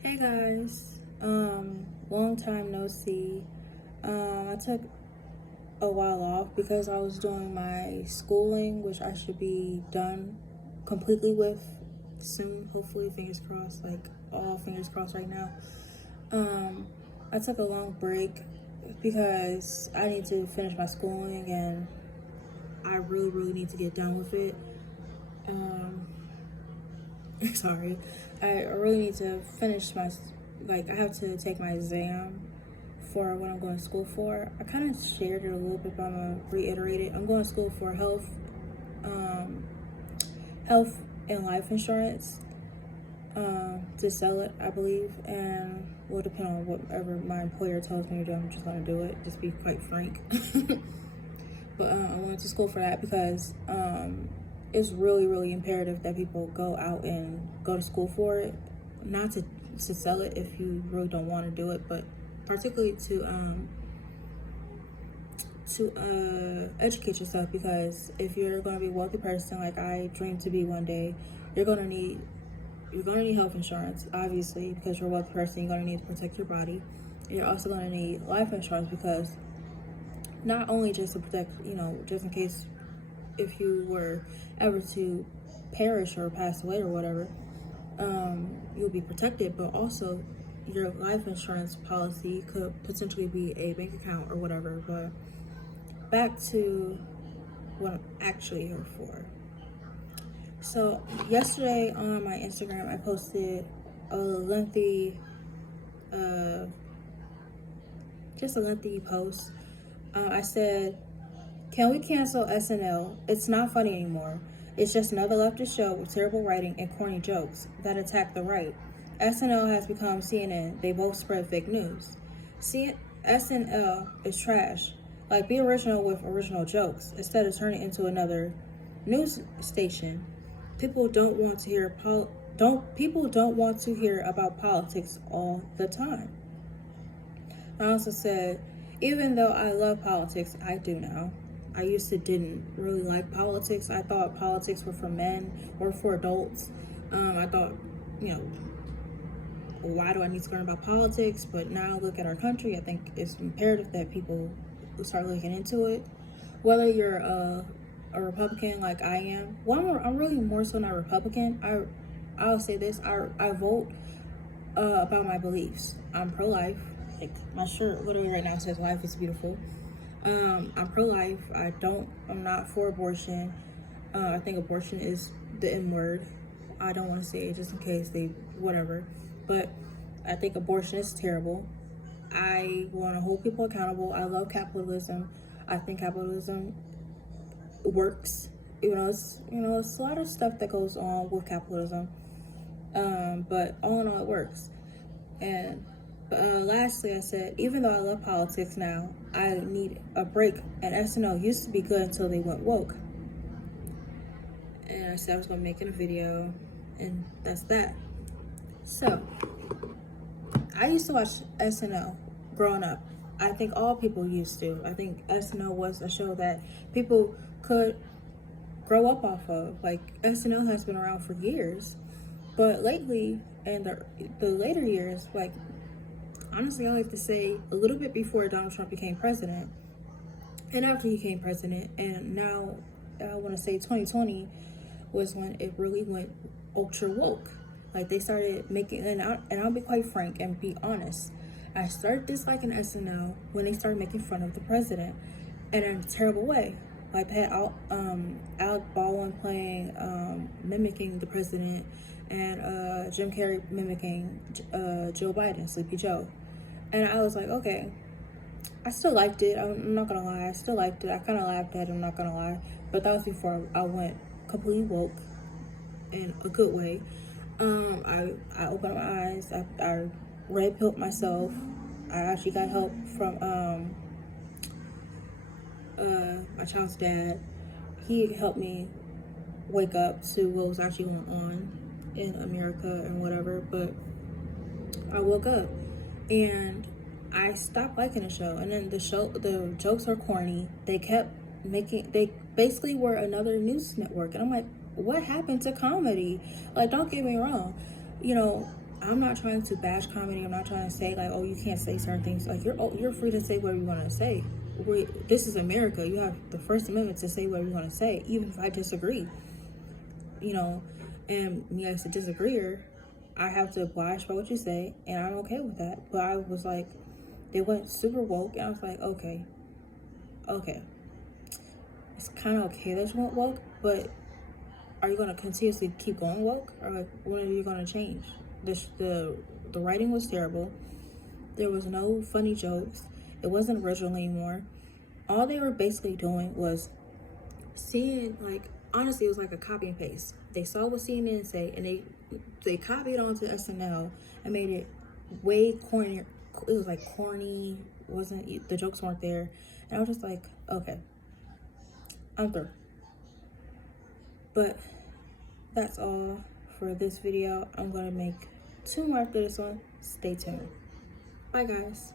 Hey guys, long time no see. I took a while off because I was doing my schooling, which I should be done completely with soon. Hopefully, fingers crossed. Like all fingers crossed right now. Um, I took a long break because I need to finish my schooling and I really need to get done with it. Um, sorry, I really need to finish my I have to take my exam for what I'm going to school for. I kind of shared it a little bit, but I'm gonna reiterate it. I'm going to school for um, health and life insurance to sell it, I believe, and will depend on whatever my employer tells me to do. I'm just going to do it. Just be quite frank. But I went to school for that because it's really imperative that people go out and go to school for it, not to sell it if you really don't want to do it, but particularly to educate yourself, because if you're going to be a wealthy person like I dream to be one day, you're going to need health insurance, obviously, because you're a wealthy person. You're going to need to protect your body. You're also going to need life insurance because not only just to protect, just in case if you were ever to perish or pass away or whatever, you'll be protected, but also your life insurance policy could potentially be a bank account or whatever. But back to what I'm actually here for. So yesterday on my Instagram, I posted a lengthy, uh, just a lengthy post. I said, "Can we cancel SNL? It's not funny anymore. It's just another leftist show with terrible writing and corny jokes that attack the right. SNL has become CNN. They both spread fake news. SNL is trash. Like, be original with original jokes instead of turning it into another news station. People don't want to hear people don't want to hear about politics all the time." I also said, even though I love politics, I do now. I used to didn't really like politics. I thought politics were for men or for adults. I thought, you know, why do I need to learn about politics? But now I look at our country, I think it's imperative that people start looking into it. Whether you're a Republican like I am, well, I'm really more so not Republican. I'll say this: I vote about my beliefs. I'm pro-life. Like my shirt literally right now says "Life is beautiful." I'm pro-life. I'm not for abortion. I think abortion is the N word. I don't want to say it just in case they whatever, but I think abortion is terrible. I want to hold people accountable. I love capitalism. I think capitalism works. It's a lot of stuff that goes on with capitalism. But all in all, it works. And lastly, I said, even though I love politics now, I need a break. And SNL used to be good until they went woke. And I said I was going to make it a video, and that's that. So, I used to watch SNL growing up. I think all people used to. I think SNL was a show that people could grow up off of. Like, SNL has been around for years. But lately, in the later years, like, honestly, I like to say a little bit before Donald Trump became president and after he became president, and now I want to say 2020 was when it really went ultra woke. Like they started making, and I'll be quite frank and be honest. I started disliking SNL when they started making fun of the president, and in a terrible way. Like they had Alec Baldwin playing, mimicking the president, and Jim Carrey mimicking Joe Biden, Sleepy Joe. And I was like, okay, I still liked it. I'm not gonna lie, I still liked it. I kind of laughed at it, I'm not gonna lie. But that was before I went completely woke in a good way. I opened my eyes. I red pilled myself. I actually got help from my child's dad. He helped me wake up to what was actually going on in America and whatever. But I woke up and I stopped liking the show. And then the jokes were corny. They basically were another news network. And I'm like, what happened to comedy? Like, don't get me wrong, you know, I'm not trying to bash comedy. I'm not trying to say like, oh, you can't say certain things. Like you're free to say whatever you want to say. This is America. You have the First Amendment to say whatever you want to say, even if I disagree. You know, and me as a disagreeer, I have to oblige by what you say, and I'm okay with that. But I was like, they went super woke, and I was like, okay, it's kind of okay that you went woke, but are you going to continuously keep going woke, or like when are you going to change? The writing was terrible. There was no funny jokes. It wasn't original anymore. All they were basically doing was seeing, like, honestly, it was like a copy and paste. They saw what CNN say, and they copied onto SNL and made it way corny. It was like corny. Wasn't the jokes weren't there, and I was just like, okay, I'm through. But that's all for this video. I'm gonna make 2 more after this one. Stay tuned. Bye, guys.